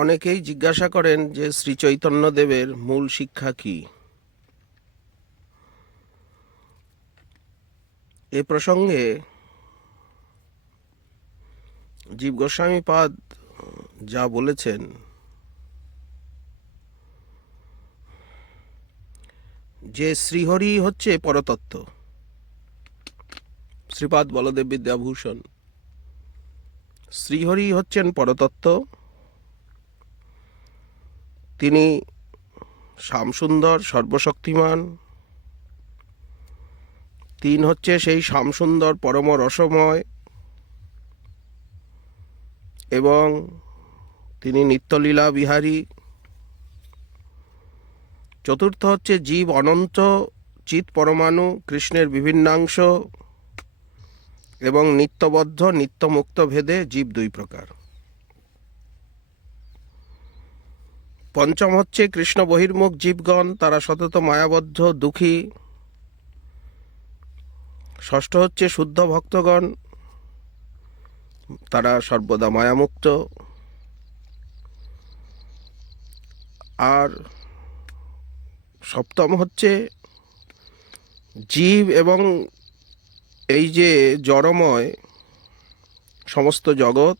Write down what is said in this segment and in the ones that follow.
অনেকেই জিজ্ঞাসা করেন যে শ্রী চৈতন্যদেবের মূল শিক্ষা কি। এ প্রসঙ্গে জীব গোস্বামীপাদ যা বলেছেন, যে শ্রীহরি হচ্ছে পরতত্ত্ব। শ্রীপাদ বলদেব বিদ্যাভূষণ, শ্রীহরি হচ্ছেন পরতত্ত্ব। তিনি শ্যামসুন্দর, সর্বশক্তিমান। তিন হচ্ছে সেই শ্যামসুন্দর পরম রসময়, এবং তিনি নিত্যলীলা বিহারী। চতুর্থ হচ্ছে জীব অনন্ত চিৎ পরমাণু, কৃষ্ণের বিভিন্নাংশ, এবং নিত্যবদ্ধ নিত্যমুক্ত ভেদে জীব দুই প্রকার। পঞ্চম হচ্ছে কৃষ্ণ বহির্মুখ জীবগণ, তারা সতত মায়াবদ্ধ দুঃখী। ষষ্ঠ হচ্ছে শুদ্ধ ভক্তগণ, তারা সর্বদা মায়ামুক্ত। আর সপ্তম হচ্ছে জীব এবং এই যে জড়ময় সমস্ত জগৎ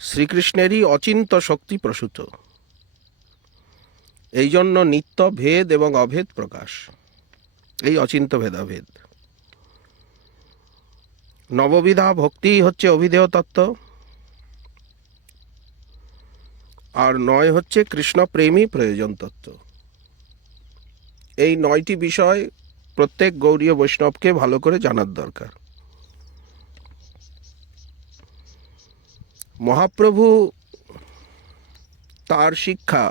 শ্রীকৃষ্ণেরই অচিন্ত শক্তি প্রসূত, এই জন্য নিত্য ভেদ এবং অভেদ প্রকাশ, এই অচিন্ত ভেদাভেদ। নববিধা ভক্তি হচ্ছে অভিধেয় তত্ত্ব। আর নয় হচ্ছে কৃষ্ণ প্রেমী প্রয়োজন তত্ত্ব। এই নয়টি বিষয় প্রত্যেক গৌড়ীয় বৈষ্ণবকে ভালো করে জানার দরকার। মহাপ্রভু তার শিক্ষা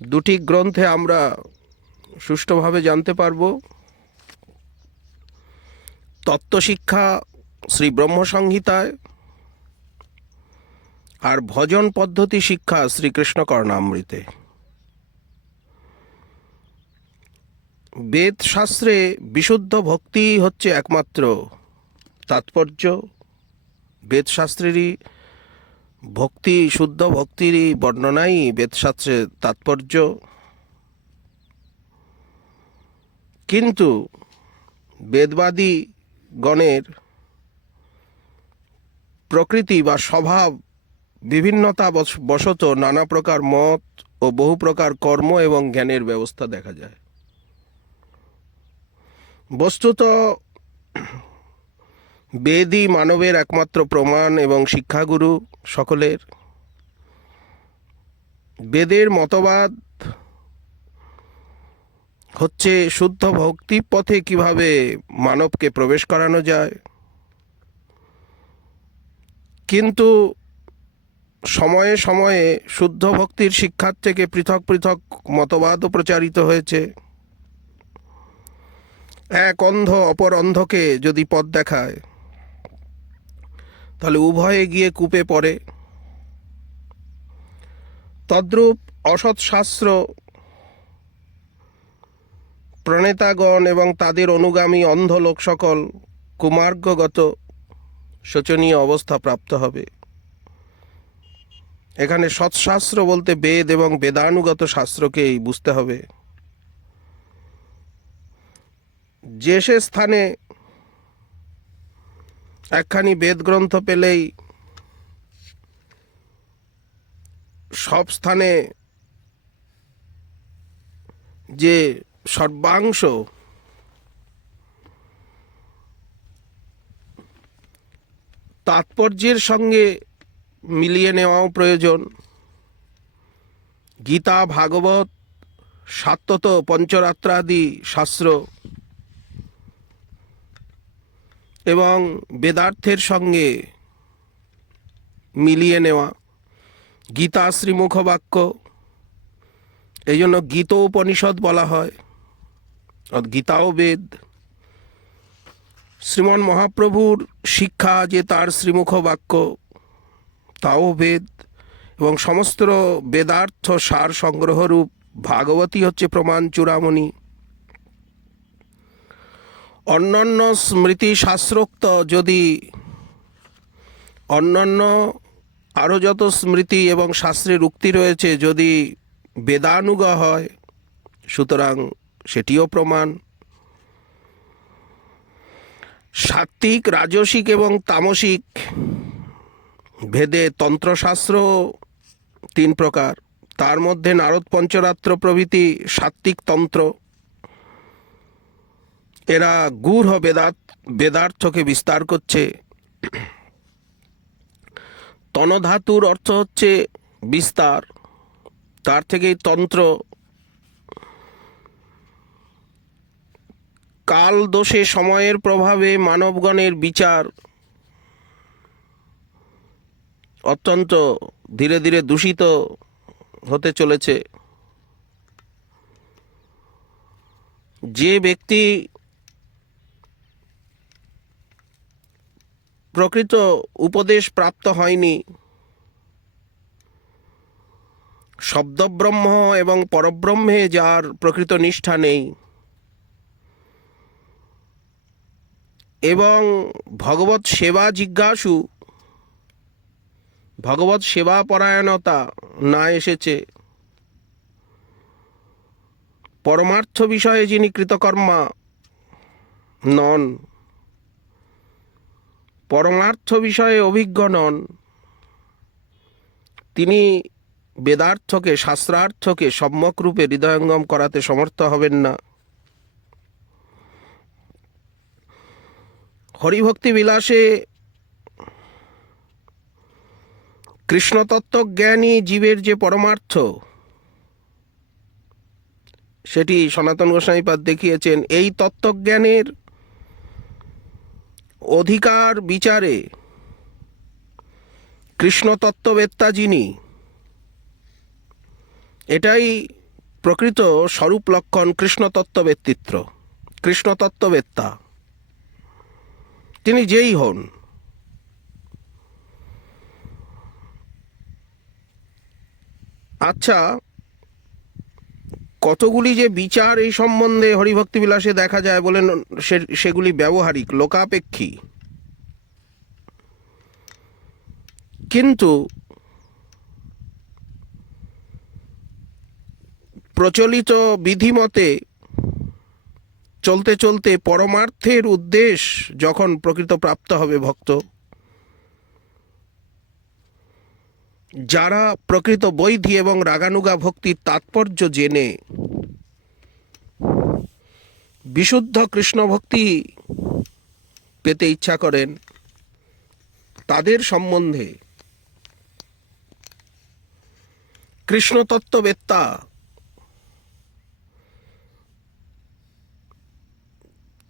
দুটি গ্রন্থে আমরা সুষ্ঠুভাবে জানতে পারব। তত্ত্বশিক্ষা শ্রী ব্রহ্মসংহিতায়, আর ভজন পদ্ধতি শিক্ষা শ্রীকৃষ্ণ কর্ণামৃতে। বেদ শাস্ত্রে বিশুদ্ধ ভক্তি হচ্ছে একমাত্র তাৎপর্য। বেদশাস্ত্রেরই ভক্তি, শুদ্ধ ভক্তিরই বর্ণনাই বেদশাস্ত্রের তাৎপর্য। কিন্তু বেদবাদী গণের প্রকৃতি বা স্বভাব বিভিন্নতা বশত নানা প্রকার মত ও বহু প্রকার কর্ম এবং জ্ঞানের ব্যবস্থা দেখা যায়। বস্তুত বেদই মানবের একমাত্র প্রমাণ এবং শিক্ষাগুরু সকলের। বেদের মতবাদ হচ্ছে শুদ্ধ ভক্তি পথে কিভাবে মানবকে প্রবেশ করানো যায়। কিন্তু সময়ে সময়ে শুদ্ধ ভক্তির শিক্ষার থেকে পৃথক পৃথক মতবাদও প্রচারিত হয়েছে। এক অন্ধ অপর অন্ধকে যদি পথ দেখায়, তাহলে উভয়ে গিয়ে কূপে পড়ে। তদ্রূপ অসৎ শাস্ত্র প্রণেতাগণ এবং তাদের অনুগামী অন্ধ লোক সকল কুমার্গগত শোচনীয় অবস্থা প্রাপ্ত হবে। এখানে সৎশাস্ত্র বলতে বেদ এবং বেদানুগত শাস্ত্রকেই বুঝতে হবে। যে সে স্থানে একখানি বেদ গ্রন্থ পেলেই সব স্থানে যে সর্বাংশ তাৎপর্যের সঙ্গে মিলিয়ে নেওয়াও প্রয়োজন। গীতা, ভাগবত, সাত্যত, পঞ্চরাত্রাদি শাস্ত্র এবং বেদার্থের সঙ্গে মিলিয়ে নেওয়া। গীতা শ্রীমুখবাক্য, এই জন্য গীতোপনিষদ বলা হয়, গীতাও বেদ। শ্রীমন মহাপ্রভুর শিক্ষা যে তার শ্রীমুখ বাক্য, তাও বেদ। এবং সমস্ত বেদার্থ সার সংগ্রহরূপ ভাগবতী হচ্ছে প্রমাণ চূড়ামণি। অন্যান্য স্মৃতি শাস্ত্রোক্ত যদি অন্যান্য আরও যত স্মৃতি এবং শাস্ত্রের উক্তি রয়েছে যদি বেদানুগা হয়, সুতরাং সেটিও প্রমাণ। সাত্ত্বিক, রাজসিক এবং তামসিক ভেদে তন্ত্রশাস্ত্র 3 প্রকার। তার মধ্যে নারদ পঞ্চরাত্র প্রভৃতি সাত্ত্বিক তন্ত্র। এরা গূঢ় বেদার্থকে বিস্তার করছে। তনধাতুর অর্থ হচ্ছে বিস্তার, তার থেকেই তন্ত্র। কাল দোষে, সময়ের প্রভাবে মানবগণের বিচার অত্যন্ত ধীরে ধীরে দূষিত হতে চলেছে। যে ব্যক্তি প্রকৃত উপদেশ প্রাপ্ত হয়নি, শব্দব্রহ্ম এবং পরব্রহ্মে যার প্রকৃত নিষ্ঠা নেই এবং ভগবৎ সেবা জিজ্ঞাসু, ভগবৎ সেবা পরায়ণতা না এসেছে, পরমার্থ বিষয়ে যিনি কৃতকর্মা নন, পরমার্থ বিষয়ে অভিজ্ঞ নন, তিনি বেদার্থকে, শাস্ত্রার্থকে সম্যক রূপে হৃদয়ঙ্গম করাতে সমর্থ হবেন না। হরিভক্তি বিলাসে কৃষ্ণতত্ত্বজ্ঞানী জীবের যে পরমার্থ, সেটি সনাতন গোস্বামীপাদ দেখিয়েছেন। এই তত্ত্বজ্ঞানের অধিকার বিচারে কৃষ্ণতত্ত্ববেত্তা যিনি, এটাই প্রকৃত স্বরূপ লক্ষণ কৃষ্ণতত্ত্ববেত্তিত্ব। কৃষ্ণতত্ত্ববেত্তা তিনি যেই হন, আচ্ছা, কতগুলি যে বিচার এই সম্বন্ধে হরিভক্তি বিলাসে দেখা যায় বলেন, সেগুলি ব্যবহারিক, লোকাপেক্ষী। কিন্তু প্রচলিত বিধিমতে চলতে চলতে পরমার্থের উদ্দেশ্য যখন প্রকৃত প্রাপ্ত হবে ভক্ত, যারা প্রকৃত বৈধি এবং রাগানুগা ভক্তির তাৎপর্য জেনে বিশুদ্ধ কৃষ্ণ ভক্তি পেতে ইচ্ছা করেন, তাদের সম্বন্ধে কৃষ্ণতত্ত্ববেত্তা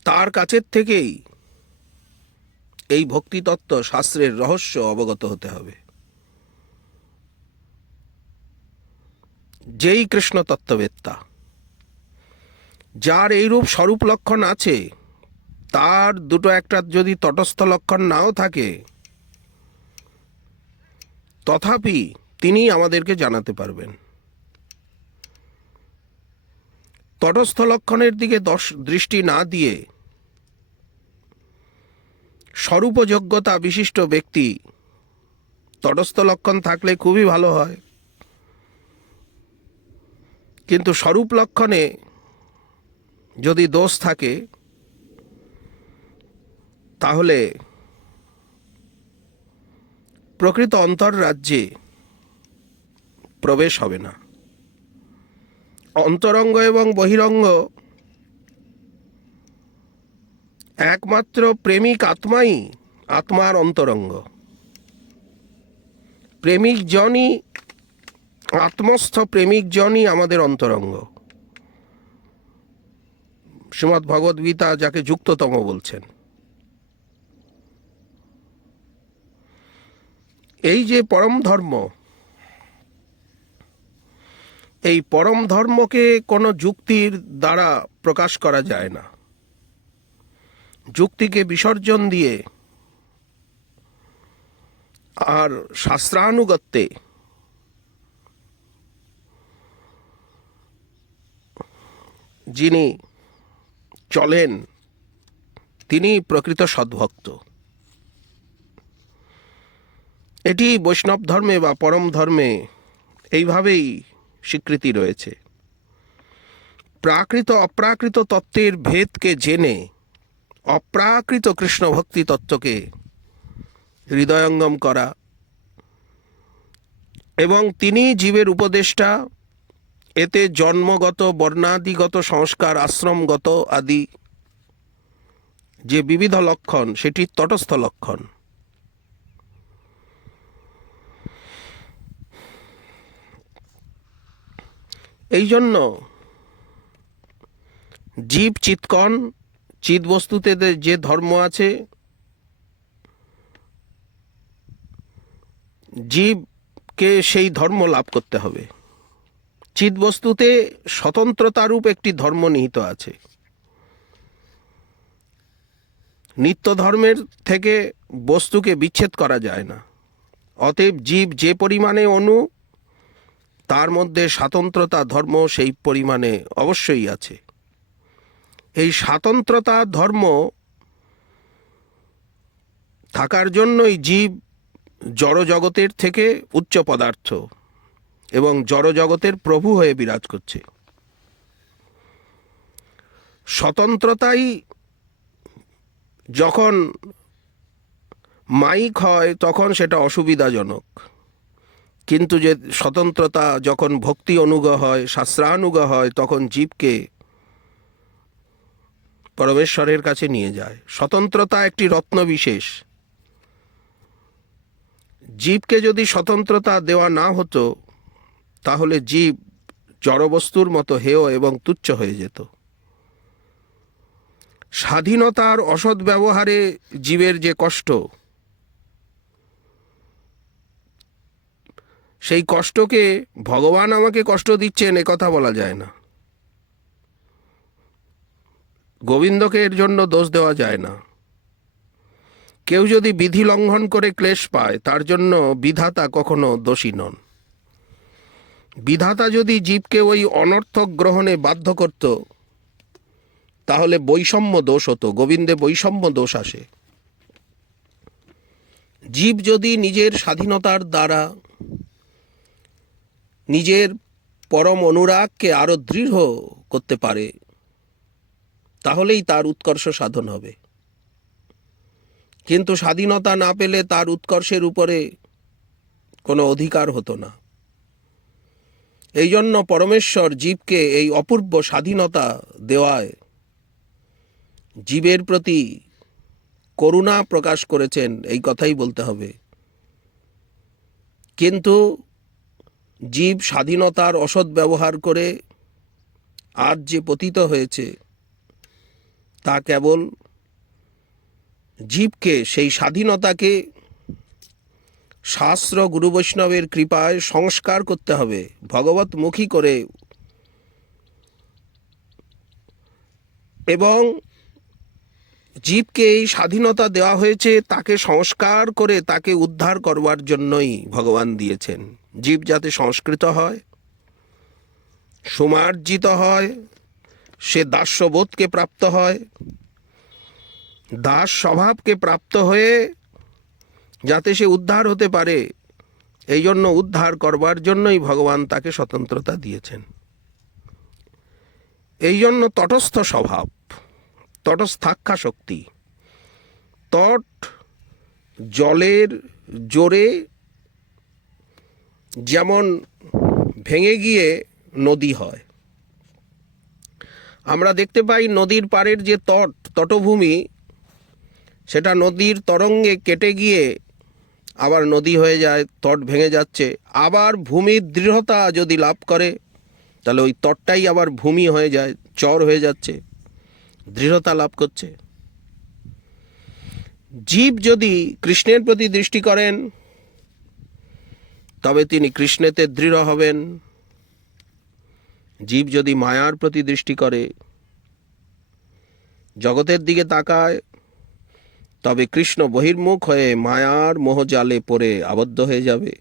তার কাছের থেকেই এই ভক্তিতত্ত্ব শাস্ত্রের রহস্য অবগত হতে হবে। যেই কৃষ্ণতত্ত্ববেত্তা, যার এইরূপ স্বরূপ লক্ষণ আছে, তার দুটো একটা যদি তটস্থ লক্ষণ নাও থাকে, তথাপি তিনি আমাদেরকে জানাতে পারবেন। তটস্থ লক্ষণের দিকে দৃষ্টি না দিয়ে স্বরূপযোগ্যতা বিশিষ্ট ব্যক্তি, তটস্থ লক্ষণ থাকলে খুবই ভালো হয়, কিন্তু স্বরূপ লক্ষণে যদি দোষ থাকে তাহলে প্রকৃত অন্তর্রাজ্যে প্রবেশ হবে না। অন্তরঙ্গ এবং বহিরঙ্গ একমাত্র প্রেমিক আত্মাই আত্মার অন্তরঙ্গ। প্রেমিক জনই, আত্মস্থ প্রেমিক জনই আমাদের অন্তরঙ্গ। শ্রীমদ্ ভগবদ্ গীতা যাকে যুক্ততম বলছেন। এই যে পরম ধর্ম, এই পরম ধর্মকে কোনো যুক্তির দ্বারা প্রকাশ করা যায় না। যুক্তিকে বিসর্জন দিয়ে আর শাস্ত্রানুগত্যে যিনি চলেন, তিনি প্রকৃত সদ্ভক্ত। এটি বৈষ্ণব ধর্মে বা পরম ধর্মে এইভাবেই স্বীকৃতি রয়েছে। প্রাকৃত অপ্রাকৃত তত্ত্বের ভেদকে জেনে অপ্রাকৃত কৃষ্ণ ভক্তি তত্ত্বকে হৃদয়ঙ্গম করা এবং তিনি জীবের উপদেষ্টা, এতে জন্মগত বর্ণাদিগত সংস্কার আশ্রমগত আদি যে বিবিধ লক্ষণ সেটি তটস্থ লক্ষণ। এই জন্য জীব চিৎকণ, চিৎ বস্তুতে যে ধর্ম আছে, জীবকে সেই ধর্ম লাভ করতে হবে। চিৎ বস্তুতে স্বতন্ত্রতারূপ একটি ধর্ম নিহিত আছে। নিত্য ধর্মের থেকে বস্তুকে বিচ্ছেদ করা যায় না। অতএব জীব যে পরিমাণে অণু, তার মধ্যে স্বাতন্ত্রতা ধর্ম সেই পরিমাণে অবশ্যই আছে। এই স্বাতন্ত্রতা ধর্ম থাকার জন্যই জীব জড়জগতের থেকে উচ্চ পদার্থ এবং জড়জগতের প্রভু হয়ে বিরাজ করছে। স্বতন্ত্রতাই যখন মাইক হয় তখন সেটা অসুবিধাজনক, কিন্তু যে স্বতন্ত্রতা যখন ভক্তি অনুগ হয়, শাস্ত্রানুগ হয়, তখন জীবকে পরমেশ্বরের কাছে নিয়ে যায়। স্বতন্ত্রতা একটি রত্ন বিশেষ। জীবকে যদি স্বতন্ত্রতা দেওয়া না হতো তাহলে জীব জড়বস্তুর মতো হেয় এবং তুচ্ছ হয়ে যেত। স্বাধীনতার অসৎ ব্যবহারে জীবের যে কষ্ট, সেই কষ্টকে ভগবান আমাকে কষ্ট দিচ্ছেন এ কথা বলা যায় না। গোবিন্দকে এর জন্য দোষ দেওয়া যায় না। কেউ যদি বিধি লঙ্ঘন করে ক্লেশ পায় তার জন্য বিধাতা কখনো দোষী নন। বিধাতা যদি জীবকে ওই অনর্থক গ্রহণে বাধ্য করত তাহলে বৈষম্য দোষ হতো, গোবিন্দে বৈষম্য দোষ আসে। জীব যদি নিজের স্বাধীনতার দ্বারা নিজের পরম অনুরাগকে আরো দৃঢ় করতে পারে তাহলেই তার উৎকর্ষ সাধন হবে। কিন্তু স্বাধীনতা না পেলে তার উৎকর্ষের উপরে কোনো অধিকার হতো না। এই জন্য পরমেশ্বর জীবকে এই অপূর্ব স্বাধীনতা দেওয়ায় জীবের প্রতি করুণা প্রকাশ করেছেন, এই কথাই বলতে হবে। কিন্তু জীব স্বাধীনতার অসৎ ব্যবহার করে আজ যে পতিত হয়েছে তা কেবল জীবকে সেই স্বাধীনতাকে শাস্ত্র গুরু বৈষ্ণবের কৃপায় সংস্কার করতে হবে, ভগবতমুখী করে, এবং জীবকে এই স্বাধীনতা দেওয়া হয়েছে তাকে সংস্কার করে তাকে উদ্ধার করবার জন্যই ভগবান দিয়েছেন। জীব যাতে সংস্কৃত হয়, সুমার্জিত হয়, সে দাস্যবোধকে প্রাপ্ত হয়, দাস স্বভাবকে প্রাপ্ত হয়ে যাতে সে উদ্ধার হতে পারে, এই জন্য উদ্ধার করবার জন্যই ভগবান তাকে স্বতন্ত্রতা দিয়েছেন। এই জন্য তটস্থ স্বভাব, তটস্থাক্ষা শক্তি, তট জলের জোরে যেমন ভেঙে গিয়ে নদী হয়। আমরা দেখতে পাই নদীর পাড়ের যে তটভূমি, সেটা নদীর তরঙ্গে কেটে গিয়ে আবার নদী হয়ে যায়, তট ভেঙে যাচ্ছে। আবার ভূমির দৃঢ়তা যদি লাভ করে তাহলে ওই তটটাই আবার ভূমি হয়ে যায়, চর হয়ে যাচ্ছে, দৃঢ়তা লাভ করছে। জীব যদি কৃষ্ণের প্রতি দৃষ্টি করেন তবে তিনি কৃষ্ণেতে দৃঢ় হবেন। জীব যদি মায়ার প্রতি দৃষ্টি করে, জগতের দিকে তাকায়, তবে কৃষ্ণ বহির্মুখ হয়ে মায়ার মোহজালে পড়ে আবদ্ধ হয়ে যাবে।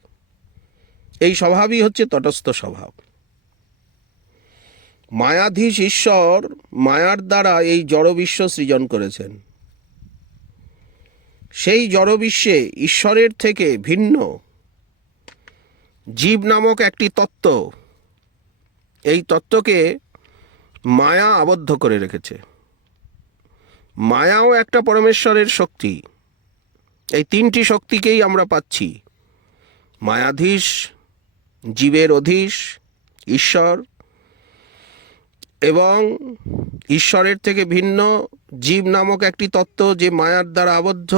এই স্বভাবই হচ্ছে তটস্থ স্বভাব। মায়াধীশ ঈশ্বর মায়ার দ্বারা এই জড় বিশ্ব সৃজন করেছেন। সেই জড়বিশ্বে ঈশ্বরের থেকে ভিন্ন জীব নামক একটি তত্ত্ব, এই তত্ত্বকে মায়া আবদ্ধ করে রেখেছে। মায়াও একটা পরমেশ্বরের শক্তি। এই তিনটি শক্তিকেই আমরা পাচ্ছি: মায়াধীশ, জীবের অধীশ ঈশ্বর, এবং ঈশ্বরের থেকে ভিন্ন জীব নামক একটি তত্ত্ব যে মায়ার দ্বারা আবদ্ধ,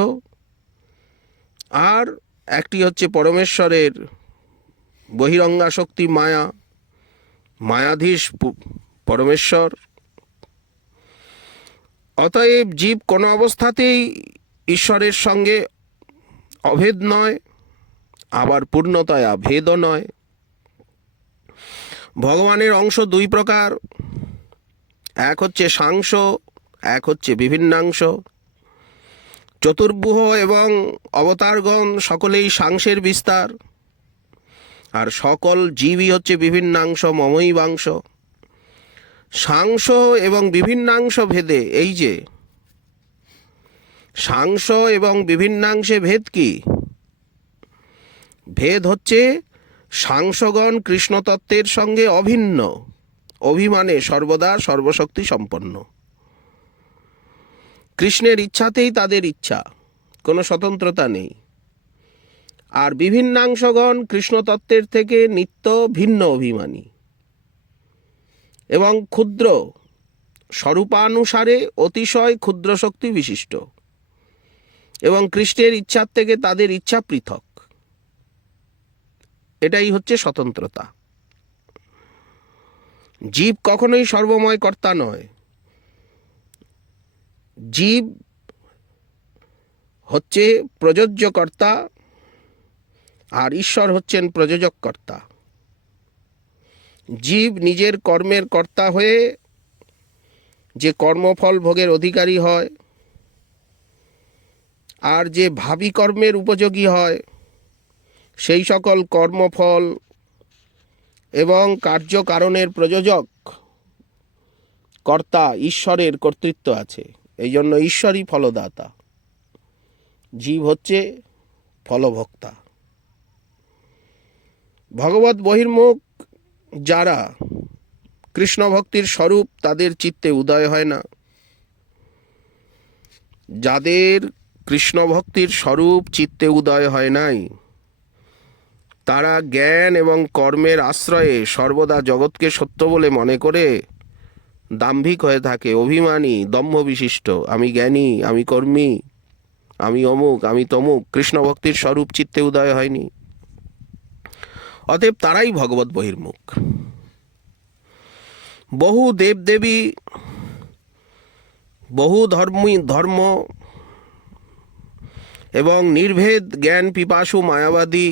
আর একটি হচ্ছে পরমেশ্বরের বহিরঙ্গা শক্তি মায়া, মায়াধীশ পরমেশ্বর। অতএব জীব কোনো অবস্থাতেই ঈশ্বরের সঙ্গে অভেদ নয়, আবার পূর্ণতায় আভেদও নয়। ভগবানের অংশ দুই প্রকার, এক হচ্ছে সাংস, এক হচ্ছে বিভিন্নাংশ। চতুর্ভুজ এবং অবতারগণ সকলেই সাংসের বিস্তার, আর সকল জীবই হচ্ছে বিভিন্নাংশ, মমৈবাংশ। সাংস এবং বিভিন্নাংশ ভেদে, এই যে সাংস এবং বিভিন্নাংশে ভেদ কি? ভেদ হচ্ছে সাংসগণ কৃষ্ণতত্ত্বের সঙ্গে অভিন্ন, অভিমানে সর্বদা সর্বশক্তি সম্পন্ন। কৃষ্ণের ইচ্ছাতেই তাদের ইচ্ছা, কোনো স্বতন্ত্রতা নেই। আর বিভিন্নাংশগণ কৃষ্ণতত্ত্বের থেকে নিত্য ভিন্ন অভিমানী এবং ক্ষুদ্র, স্বরূপানুসারে অতিশয় ক্ষুদ্র শক্তি বিশিষ্ট, এবং কৃষ্ণের ইচ্ছার থেকে তাদের ইচ্ছা পৃথক। এটাই হচ্ছে স্বতন্ত্রতা। জীব কখনোই সর্বময় কর্তা নয়। জীব হচ্ছে প্রযোজ্য কর্তা, আর ঈশ্বর হচ্ছেন প্রযোজক কর্তা। জীব নিজের কর্মের কর্তা হয়ে যে কর্মফল ভোগের অধিকারী হয়, আর যে ভাবী কর্মের উপযোগী হয়, সেই সকল কর্মফল এবং কার্যকারণের প্রযোজক কর্তা ঈশ্বরের কর্তৃত্ব আছে। এই জন্য ঈশ্বরই ফলদাতা, জীব হচ্ছে ফলভোক্তা। ভগবত বহির্মুখ যারা কৃষ্ণ ভক্তির স্বরূপ, তাদের চিত্তে উদয় হয় না। যাদের কৃষ্ণ ভক্তির স্বরূপ চিত্তে উদয় হয় নাই, তারা জ্ঞান এবং কর্মের আশ্রয়ে সর্বদা জগৎকে সত্য বলে মনে করে দাম্ভিক হয়ে থাকে, অভিমানী, দম্ভ বিশিষ্ট। আমি জ্ঞানী, আমি কর্মী, আমি অমুক, আমি তমুক। কৃষ্ণ ভক্তির স্বরূপ চিত্তে উদয় হয়নি, অতএব তারাই ভগবত বহির্মুখ। বহু দেবদেবী, বহু ধর্ম এবং নির্ভেদ জ্ঞান পিপাসু মায়াবাদী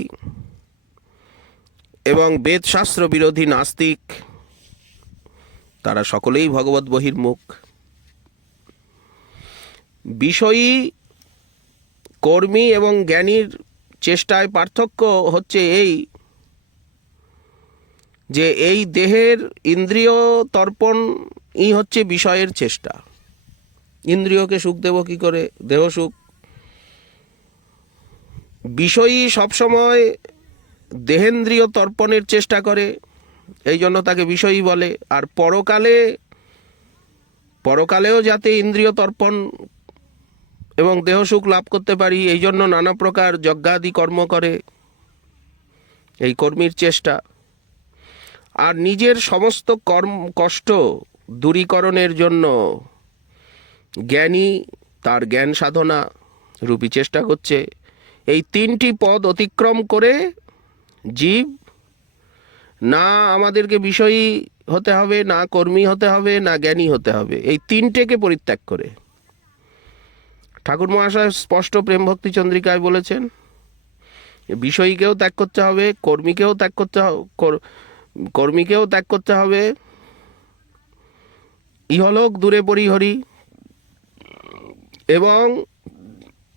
এবং বেদশাস্ত্র বিরোধী নাস্তিক, তারা সকলেই ভগবত বহির্মুখ। বিষয়ী, কর্মী এবং জ্ঞানীর চেষ্টায় পার্থক্য হচ্ছে এই যে এই দেহের ইন্দ্রিয় তর্পণই হচ্ছে বিষয়ের চেষ্টা। ইন্দ্রিয়কে সুখ দেব কি করে? দেহ সুখ। বিষয়ী সবসময় দেহেন্দ্রিয় তর্পণের চেষ্টা করে, এই জন্য তাকে বিষয়ী বলে। আর পরকালেও যাতে ইন্দ্রিয় তর্পণ এবং দেহ সুখ লাভ করতে পারি, এই জন্য নানা প্রকার যজ্ঞাদি কর্ম করে, এই কর্মীর চেষ্টা। আর নিজের সমস্ত কষ্ট দূরীকরণের জন্য জ্ঞানী তার জ্ঞান সাধনা রূপী চেষ্টা করছে। এই তিনটি পদ অতিক্রম করে জীব না আমাদেরকে বিষয়ী হতে হবে, না কর্মী হতে হবে, না জ্ঞানী হতে হবে, এই তিনটেকে পরিত্যাগ করে। ঠাকুর মহাশয় স্পষ্ট প্রেম ভক্তি চন্দ্রিকায় বলেছেন, বিষয়ীকেও ত্যাগ করতে হবে, কর্মীকেও ত্যাগ করতে হবে, ইহলোক দূরে পরিহরি, এবং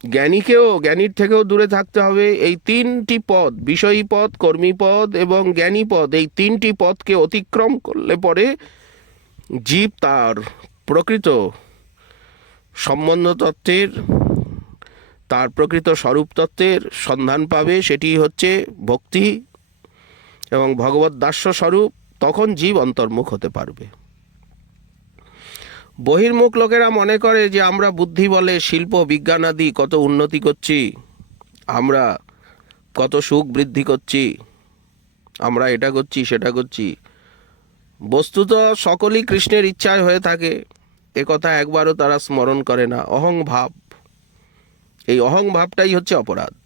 জ্ঞানীর থেকেও দূরে থাকতে হবে। এই তিনটি পদ, বিষয়ী পদ, কর্মী পদ এবং জ্ঞানী পদ, এই তিনটি পদকে অতিক্রম করলে পরে জীব তার প্রকৃত সম্বন্ধ তত্ত্বের তার প্রকৃত স্বরূপ তত্ত্বের সন্ধান পাবে, সেটি হচ্ছে ভক্তি এবং ভগবত দাস্য স্বরূপ। তখন জীব অন্তর্মুখ হতে পারবে। বহির্মুখ লোকেরা মনে করে যে আমরা বুদ্ধি বলে শিল্প বিজ্ঞান আদি কত উন্নতি করছি, আমরা কত সুখ বৃদ্ধি করছি, আমরা এটা করছি সেটা করছি। বস্তুত সকলই কৃষ্ণের ইচ্ছায় হয়ে থাকে, একথা একবারও তারা স্মরণ করে না। অহংভাব, এই অহংভাবটাই হচ্ছে অপরাধ।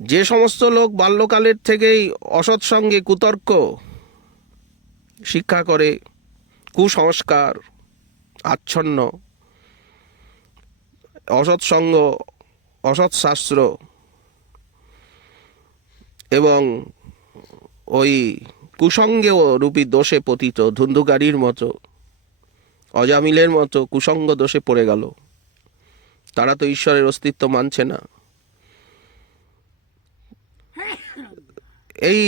যে সমস্ত লোক বাল্যকালের থেকেই অসৎসঙ্গে কুতর্ক শিক্ষা করে, কুসংস্কার আচ্ছন্ন, অসৎসঙ্গ, অসৎশাস্ত্র এবং ওই কুসঙ্গেও রূপী দোষে পতিত, ধুন্ধুকারীর মতো, অজামিলের মতো কুসঙ্গ দোষে পড়ে গেল, তারা তো ঈশ্বরের অস্তিত্ব মানছে না। এই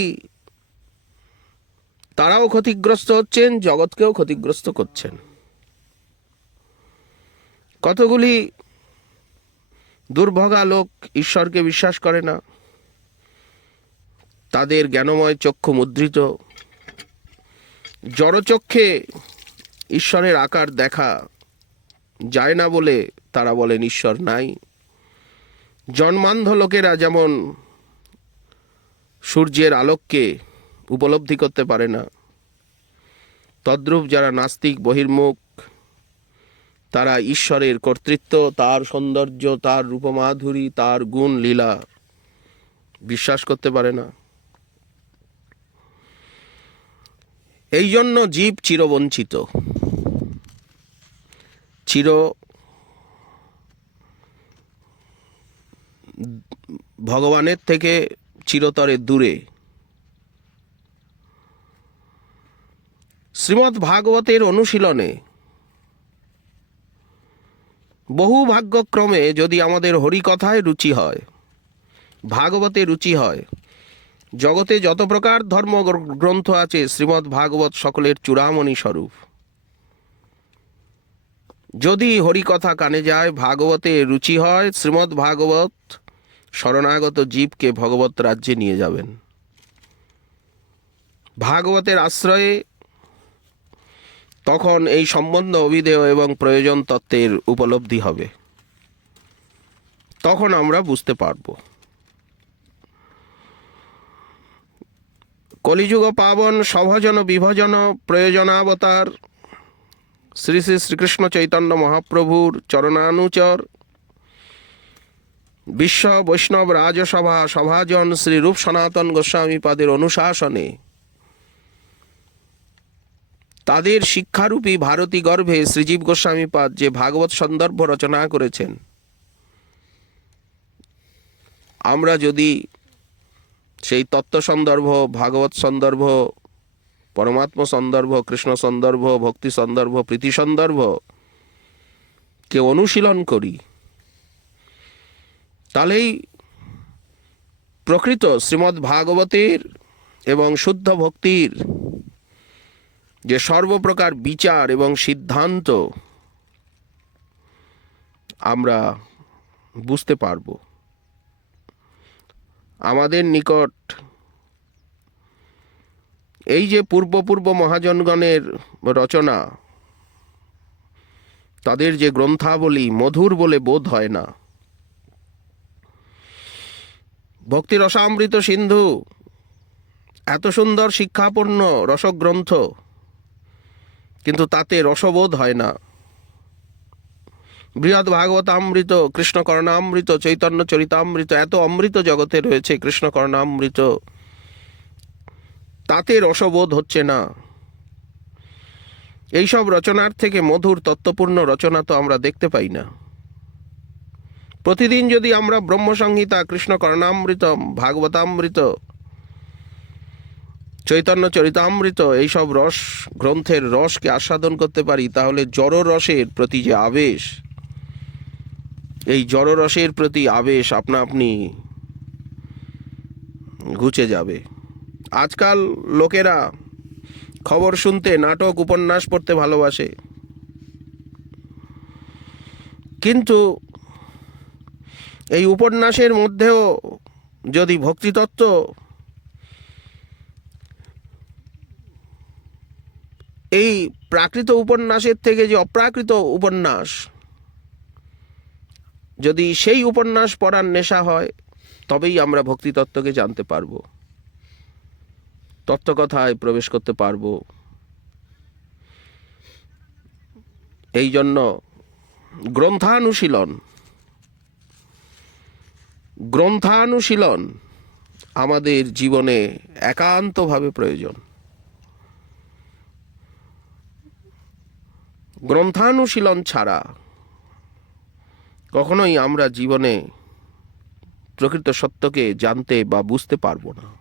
তারাও ক্ষতিগ্রস্ত হচ্ছেন, জগৎকেও ক্ষতিগ্রস্ত করছেন। কতগুলি দুর্ভাগা লোক ঈশ্বরকে বিশ্বাস করে না, তাদের জ্ঞানময় চক্ষু মুদ্রিত, জড়চক্ষে ঈশ্বরের আকার দেখা যায় না বলে তারা বলেন ঈশ্বর নাই। জন্মান্ধ লোকেরা যেমন সূর্যের আলোককে উপলব্ধি করতে পারে না, তদ্রূপ যারা নাস্তিক বহির্মুখ, তারা ঈশ্বরের কর্তৃত্ব, তার সৌন্দর্য, তার রূপমাধুরী, তার গুণ লীলা বিশ্বাস করতে পারে না। এই জন্য জীব চিরবঞ্চিত, চির ভগবানের থেকে চিরতরে দূরে। শ্রীমদ্ ভাগবতের অনুশীলনে বহু ভাগ্যক্রমে যদি আমাদের হরিকথায় রুচি হয়, ভাগবতে রুচি হয়, জগতে যত প্রকার ধর্মগ্রন্থ আছে শ্রীমদ্ ভাগবত সকলের চূড়ামণি স্বরূপ। যদি হরিকথা কানে যায়, ভাগবতে রুচি হয়, শ্রীমদ্ ভাগবত শরণাগত জীবকে ভগবত রাজ্যে নিয়ে যাবেন। ভাগবতের আশ্রয়ে তখন এই সম্বন্ধ, অভিধেয় এবং প্রয়োজন তত্ত্বের উপলব্ধি হবে। তখন আমরা বুঝতে পারব। কলিযুগ পাবন সভজন বিভজন প্রয়োজনাবতার শ্রী শ্রী শ্রীকৃষ্ণ চৈতন্য মহাপ্রভুর চরণানুচর বিশ্ব বৈষ্ণব রাজসভা সভাজন শ্রী রূপ সনাতন গোস্বামী পাদের অনুশাসনে তাদের শিক্ষারূপী ভারতী গর্ভে শ্রীজীব গোস্বামী পাদ যে ভাগবত সন্দর্ভ রচনা করেছেন, আমরা যদি সেই তত্ত্ব সন্দর্ভ, ভাগবত সন্দর্ভ, পরমাত্ম সন্দর্ভ, কৃষ্ণ সন্দর্ভ, ভক্তি সন্দর্ভ, প্রীতি সন্দর্ভ কে অনুশীলন করি, তাহলেই প্রকৃত শ্রীমদ্ ভাগবতের এবং শুদ্ধ ভক্তির যে সর্বপ্রকার বিচার এবং সিদ্ধান্ত আমরা বুঝতে পারব। আমাদের নিকট এই যে পূর্ব মহাজনগণের রচনা, তাদের যে গ্রন্থাবলী মধুর বলে বোধ হয় না। ভক্তি রসামৃত সিন্ধু এত সুন্দর শিক্ষাপূর্ণ রসগ্রন্থ, কিন্তু তাতে রসবোধ হয় না। বৃহৎ ভাগবতামৃত, কৃষ্ণ করণামৃত, চৈতন্য চরিতামৃত, এত অমৃত জগতে রয়েছে কৃষ্ণ করণামৃত, তাতে রসবোধ হচ্ছে না। এইসব রচনার থেকে মধুর তত্ত্বপূর্ণ রচনা তো আমরা দেখতে পাই না। প্রতিদিন যদি আমরা ব্রহ্মসংহিতা, কৃষ্ণ করণামৃত, ভাগবতামৃত, চৈতন্য চরিতামৃত এইসব রস গ্রন্থের রসকে আস্বাদন করতে পারি, তাহলে জড় রসের প্রতি যে আবেশ, এই জড় রসের প্রতি আবেশ আপনা আপনি ঘুচে যাবে। আজকাল লোকেরা খবর শুনতে, নাটক উপন্যাস পড়তে ভালোবাসে। কিন্তু এই উপন্যাসের মধ্যেও যদি ভক্তিতত্ত্ব এই প্রাকৃত উপন্যাসের থেকে যে অপ্রাকৃত উপন্যাস, যদি সেই উপন্যাস পড়ার নেশা হয়, তবেই আমরা ভক্তিতত্ত্বকে জানতে পারব, তত্ত্বকথায় প্রবেশ করতে পারব। এই জন্য গ্রন্থানুশীলন আমাদের জীবনে একান্তভাবে প্রয়োজন। গ্রন্থানুশীলন ছাড়া কখনোই আমরা জীবনে প্রকৃত সত্যকে জানতে বা বুঝতে পারবো না।